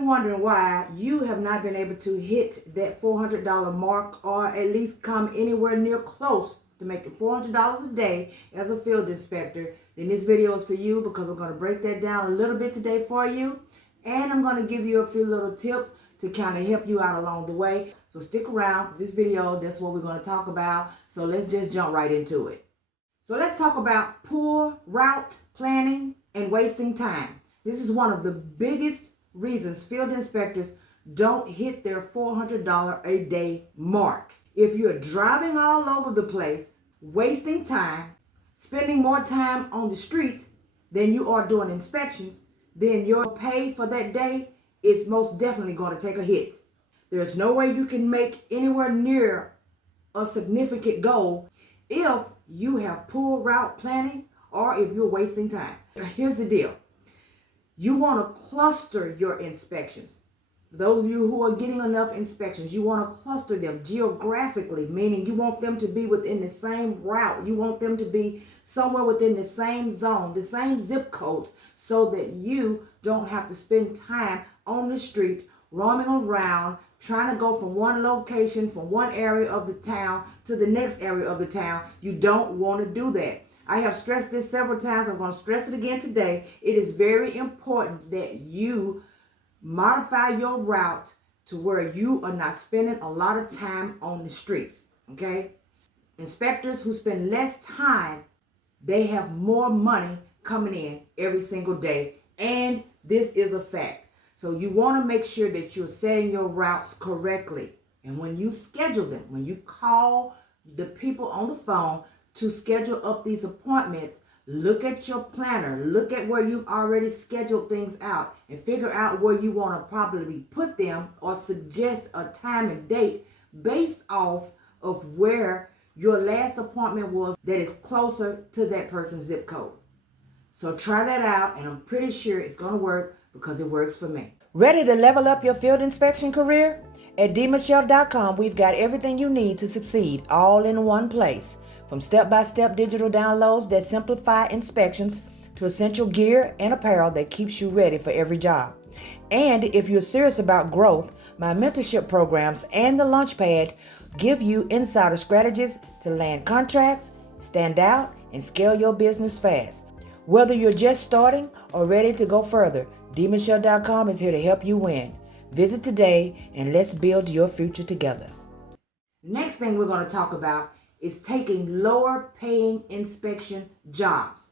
been wondering why you have not been able to hit that $400 mark, or at least come anywhere near close to making $400 a day as a field inspector, then this video is for you, because I'm going to break that down a little bit today for you. And I'm going to give you a few little tips to kind of help you out along the way. So stick around for this video. That's what we're going to talk about. So let's just jump right into it. So let's talk about poor route planning and wasting time. This is one of the biggest reasons field inspectors don't hit their $400 a day mark. If you're driving all over the place, wasting time, spending more time on the street than you are doing inspections, then your pay for that day is most definitely going to take a hit. There's no way you can make anywhere near a significant goal if you have poor route planning or if you're wasting time. Here's the deal. You want to cluster your inspections. For those of you who are getting enough inspections, you want to cluster them geographically, meaning you want them to be within the same route. You want them to be somewhere within the same zone, the same zip codes, so that you don't have to spend time on the street, roaming around, trying to go from one location, from one area of the town to the next area of the town. You don't want to do that. I have stressed this several times. I'm going to stress it again today. It is very important that you modify your route to where you are not spending a lot of time on the streets, okay? Inspectors who spend less time, they have more money coming in every single day, and this is a fact. So you want to make sure that you're setting your routes correctly. And when you schedule them, when you call the people on the phone to schedule up these appointments, look at your planner, look at where you've already scheduled things out, and figure out where you want to probably put them, or suggest a time and date based off of where your last appointment was that is closer to that person's zip code. So try that out, and I'm pretty sure it's going to work, because it works for me. Ready to level up your field inspection career? At Mechelle.com, we've got everything you need to succeed, all in one place. From step-by-step digital downloads that simplify inspections, to essential gear and apparel that keeps you ready for every job. And if you're serious about growth, my mentorship programs and the Launchpad give you insider strategies to land contracts, stand out, and scale your business fast. Whether you're just starting or ready to go further, Mechelle.com is here to help you win. Visit today and let's build your future together. Next thing we're going to talk about is taking lower paying inspection jobs.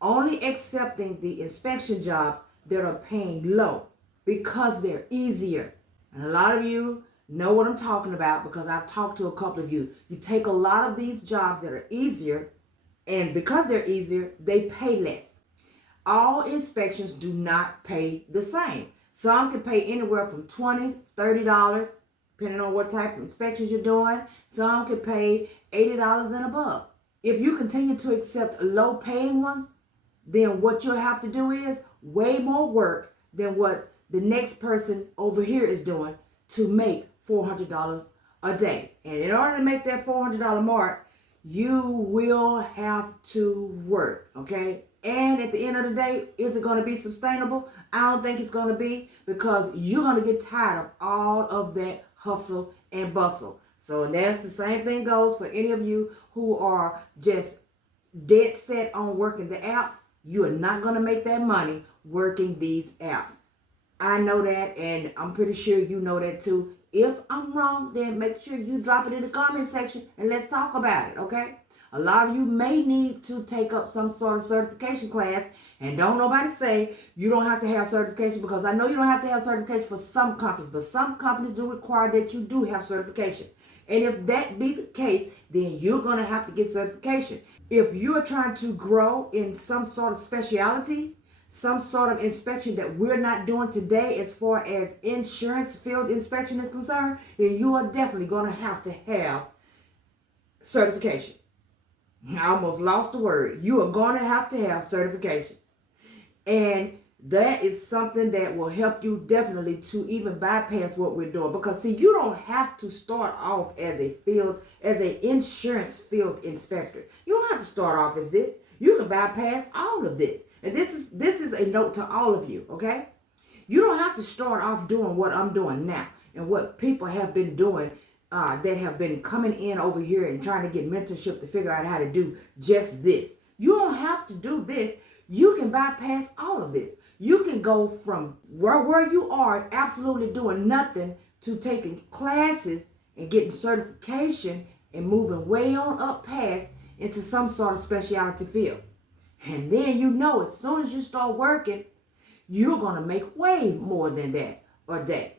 Only accepting the inspection jobs that are paying low because they're easier. And a lot of you know what I'm talking about, because I've talked to a couple of you. You take a lot of these jobs that are easier, and because they're easier, they pay less. All inspections do not pay the same. Some can pay anywhere from $20, $30, depending on what type of inspections you're doing. Some can pay $80 and above. If you continue to accept low paying ones, then what you'll have to do is way more work than what the next person over here is doing to make $400 a day. And in order to make that $400 mark, you will have to work, okay? And at the end of the day, is it going to be sustainable? I don't think it's going to be, because you're going to get tired of all of that hustle and bustle. So that's the same thing goes for any of you who are just dead set on working the apps. You are not going to make that money working these apps. I know that, and I'm pretty sure you know that too. If I'm wrong, then make sure you drop it in the comment section and let's talk about it, okay? A lot of you may need to take up some sort of certification class, and don't nobody say you don't have to have certification, because I know you don't have to have certification for some companies, but some companies do require that you do have certification. And if that be the case, then you're going to have to get certification. If you're trying to grow in some sort of specialty, some sort of inspection that we're not doing today as far as insurance field inspection is concerned, then you are definitely going to have certification. I almost lost the word. You are going to have certification. And that is something that will help you definitely to even bypass what we're doing. Because see, you don't have to start off as an insurance field inspector. You don't have to start off as this. You can bypass all of this. And this is a note to all of you, okay? You don't have to start off doing what I'm doing now and what people have been doing that have been coming in over here and trying to get mentorship to figure out how to do just this. You don't have to do this. You can bypass all of this. You can go from where you are absolutely doing nothing to taking classes and getting certification and moving way on up past into some sort of specialty field. And then you know as soon as you start working, you're going to make way more than that a day.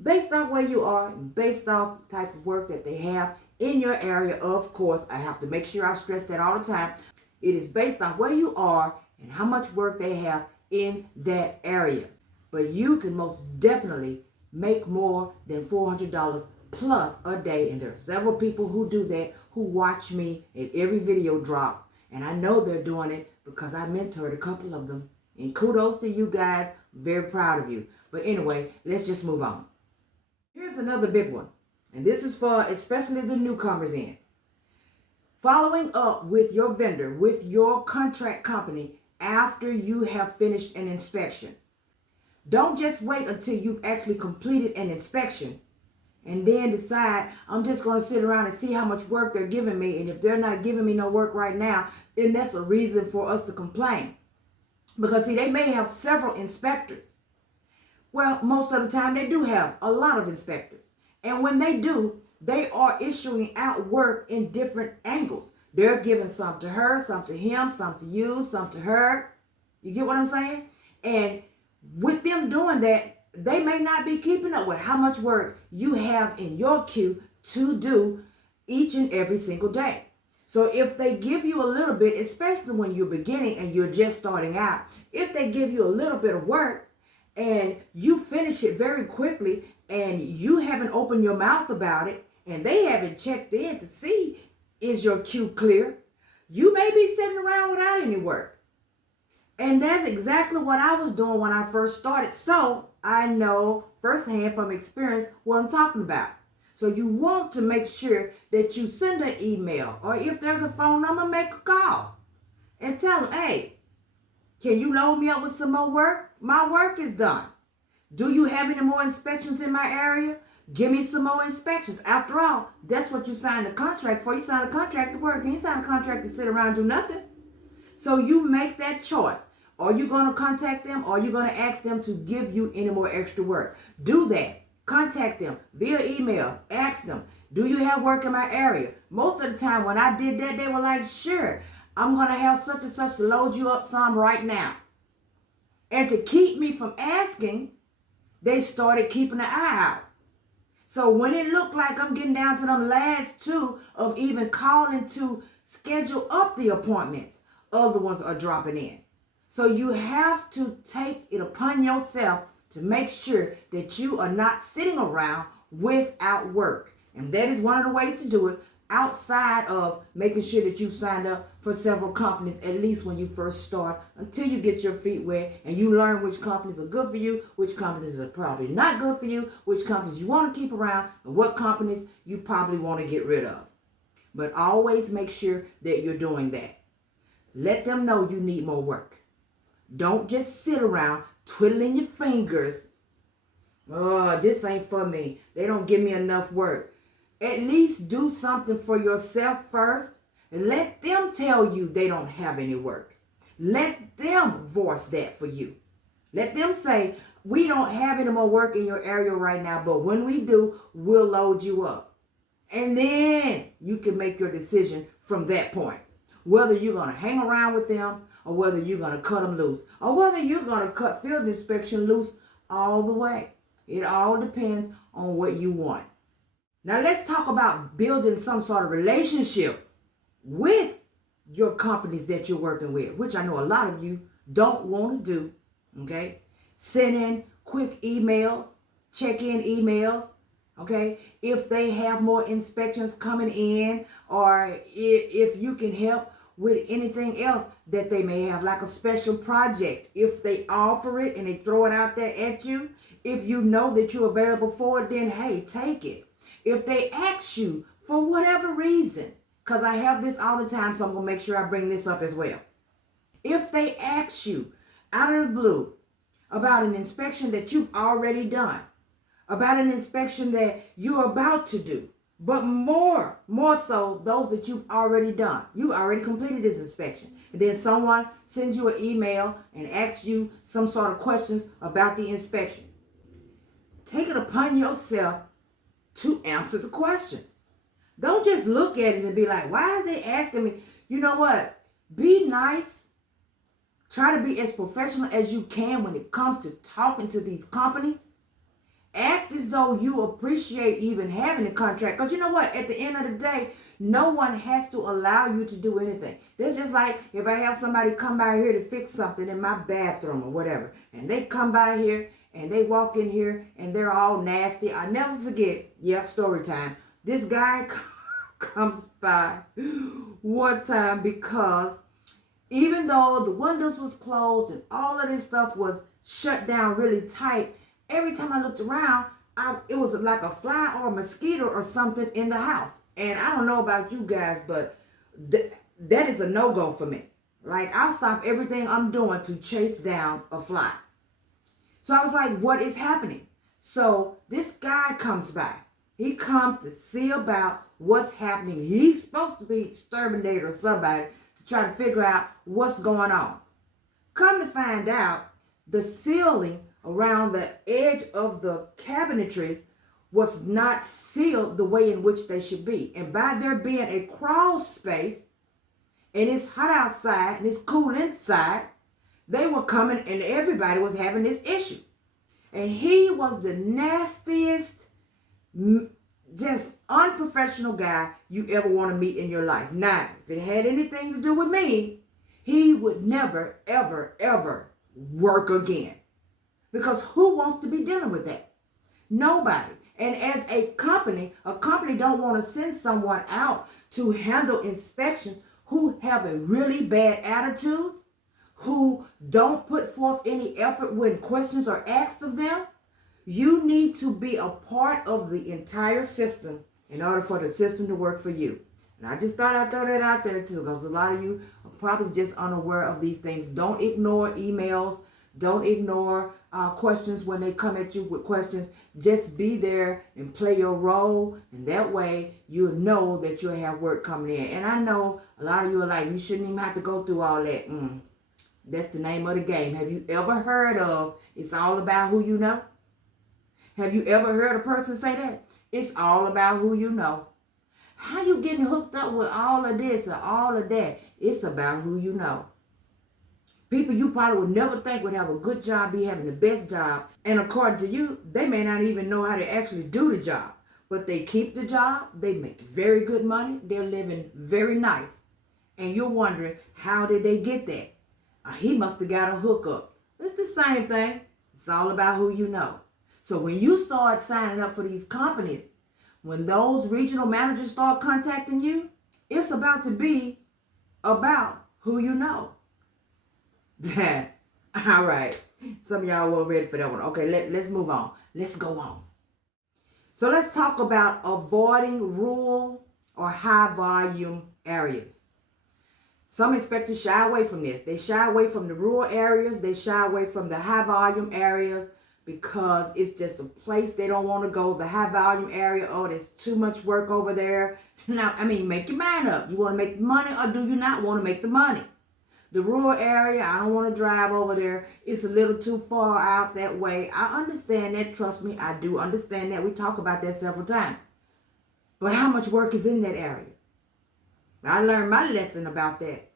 Based off where you are, based off the type of work that they have in your area, of course, I have to make sure I stress that all the time. It is based on where you are and how much work they have in that area. But you can most definitely make more than $400 plus a day. And there are several people who do that, who watch me at every video drop. And I know they're doing it because I mentored a couple of them. And kudos to you guys. Very proud of you. But anyway, let's just move on. Here's another big one. And this is for especially the newcomers in. Following up with your vendor, with your contract company after you have finished an inspection. Don't just wait until you've actually completed an inspection and then decide, I'm just going to sit around and see how much work they're giving me. And if they're not giving me no work right now, then that's a reason for us to complain. Because see, they may have several inspectors. Well, most of the time they do have a lot of inspectors. And when they do, they are issuing out work in different angles. They're giving some to her, some to him, some to you, some to her. You get what I'm saying? And with them doing that, they may not be keeping up with how much work you have in your queue to do each and every single day. So if they give you a little bit, especially when you're beginning and you're just starting out, if they give you a little bit of work and you finish it very quickly and you haven't opened your mouth about it and they haven't checked in to see, is your queue clear? You may be sitting around without any work. And that's exactly what I was doing when I first started. So I know firsthand from experience what I'm talking about. So you want to make sure that you send an email, or if there's a phone number, make a call and tell them, hey, can you load me up with some more work? My work is done. Do you have any more inspections in my area? Give me some more inspections. After all, that's what you signed a contract for. You signed a contract to work. You ain't signed a contract to sit around and do nothing. So you make that choice. Are you going to contact them, or are you going to ask them to give you any more extra work? Do that. Contact them via email. Ask them, do you have work in my area? Most of the time when I did that, they were like, sure, I'm going to have such and such to load you up some right now. And to keep me from asking, they started keeping an eye out. So when it looked like I'm getting down to them last two of even calling to schedule up the appointments, other ones are dropping in. So you have to take it upon yourself to make sure that you are not sitting around without work. And that is one of the ways to do it, outside of making sure that you signed up for several companies, at least when you first start, until you get your feet wet and you learn which companies are good for you, which companies are probably not good for you, which companies you want to keep around, and what companies you probably want to get rid of. But always make sure that you're doing that. Let them know you need more work. Don't just sit around twiddling your fingers. Oh, this ain't for me. They don't give me enough work. At least do something for yourself first. And let them tell you they don't have any work. Let them voice that for you. Let them say, we don't have any more work in your area right now, but when we do, we'll load you up. And then you can make your decision from that point. Whether you're going to hang around with them, or whether you're going to cut them loose, or whether you're going to cut field inspection loose all the way. It all depends on what you want. Now let's talk about building some sort of relationship with your companies that you're working with, which I know a lot of you don't want to do, okay? Send in quick emails, check-in emails, okay? If they have more inspections coming in, or if you can help with anything else that they may have, like a special project. If they offer it and they throw it out there at you, if you know that you're available for it, then hey, take it. If they ask you for whatever reason, because I have this all the time, so I'm going to make sure I bring this up as well. If they ask you out of the blue, about an inspection that you've already done, about an inspection that you're about to do, but more so those that you've already done. You already completed this inspection. And then someone sends you an email and asks you some sort of questions about the inspection. Take it upon yourself to answer the questions. Don't just look at it and be like, why is they asking me? You know what? Be nice. Try to be as professional as you can when it comes to talking to these companies. Act as though you appreciate even having a contract. Because you know what? At the end of the day, no one has to allow you to do anything. It's just like if I have somebody come by here to fix something in my bathroom or whatever, and they come by here and they walk in here and they're all nasty. I never forget, story time. This guy comes by one time because even though the windows was closed and all of this stuff was shut down really tight, every time I looked around, it was like a fly or a mosquito or something in the house. And I don't know about you guys, but that is a no-go for me. Like, I'll stop everything I'm doing to chase down a fly. So I was like, what is happening? So this guy comes by. He comes to see about what's happening. He's supposed to be exterminator or somebody to try to figure out what's going on. Come to find out, the ceiling around the edge of the cabinetries was not sealed the way in which they should be. And by there being a crawl space, and it's hot outside and it's cool inside, they were coming and everybody was having this issue. And he was the nastiest, just unprofessional guy you ever want to meet in your life. Now, if it had anything to do with me, he would never, ever, ever work again. Because who wants to be dealing with that? Nobody. And as a company don't want to send someone out to handle inspections who have a really bad attitude, who don't put forth any effort when questions are asked of them. You need to be a part of the entire system in order for the system to work for you. And I just thought I'd throw that out there too, because a lot of you are probably just unaware of these things. Don't ignore emails. Don't ignore questions when they come at you with questions. Just be there and play your role. And that way you'll know that you'll have work coming in. And I know a lot of you are like, you shouldn't even have to go through all that. That's the name of the game. Have you ever heard of it's all about who you know? Have you ever heard a person say that? It's all about who you know. How you getting hooked up with all of this or all of that? It's about who you know. People you probably would never think would have a good job, be having the best job. And according to you, they may not even know how to actually do the job. But they keep the job. They make very good money. They're living very nice. And you're wondering, how did they get that? He must have got a hookup. It's the same thing. It's all about who you know. So when you start signing up for these companies, when those regional managers start contacting you, it's about to be about who you know. All right. Some of y'all weren't ready for that one. Okay, let's move on. Let's go on. So let's talk about avoiding rural or high volume areas. Some inspectors shy away from this. They shy away from the rural areas. They shy away from the high volume areas because it's just a place they don't want to go. The high volume area, oh, there's too much work over there. Now, make your mind up. You want to make money or do you not want to make the money? The rural area, I don't want to drive over there. It's a little too far out that way. I understand that. Trust me, I do understand that. We talk about that several times. But how much work is in that area? I learned my lesson about that.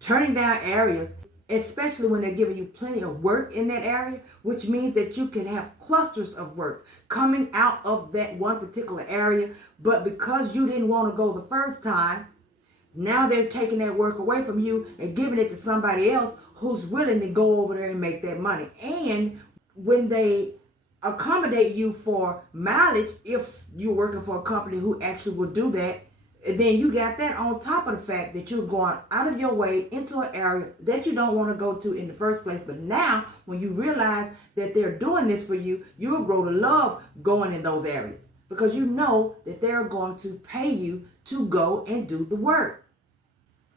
Turning down areas, especially when they're giving you plenty of work in that area, which means that you can have clusters of work coming out of that one particular area. But because you didn't want to go the first time, now they're taking that work away from you and giving it to somebody else who's willing to go over there and make that money. And when they accommodate you for mileage, if you're working for a company who actually will do that, then you got that on top of the fact that you're going out of your way into an area that you don't want to go to in the first place. But now, when you realize that they're doing this for you, you'll grow to love going in those areas because you know that they're going to pay you to go and do the work.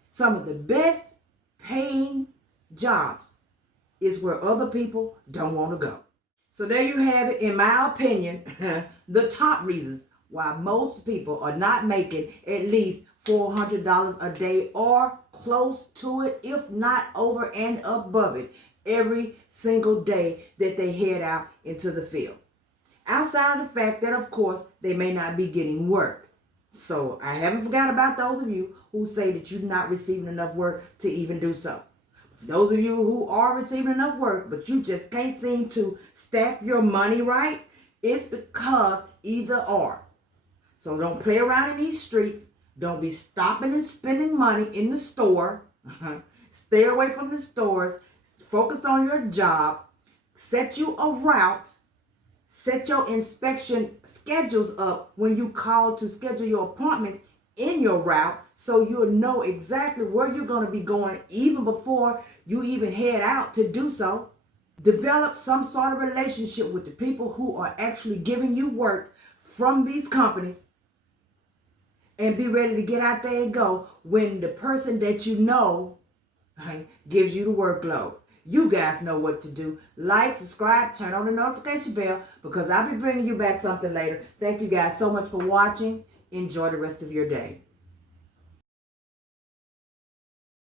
Some of the best paying jobs is where other people don't want to go. So there you have it, in my opinion, the top reasons why most people are not making at least $400 a day or close to it, if not over and above it, every single day that they head out into the field. Outside of the fact that, of course, they may not be getting work. So I haven't forgot about those of you who say that you're not receiving enough work to even do so. Those of you who are receiving enough work, but you just can't seem to stack your money right, it's because either or. So don't play around in these streets. Don't be stopping and spending money in the store. Stay away from the stores. Focus on your job. Set you a route. Set your inspection schedules up when you call to schedule your appointments in your route, so you'll know exactly where you're going to be going even before you even head out to do so. Develop some sort of relationship with the people who are actually giving you work from these companies, and be ready to get out there and go when the person that you know gives you the workload. You guys know what to do. Like, subscribe, turn on the notification bell, because I'll be bringing you back something later. Thank you guys so much for watching. Enjoy the rest of your day.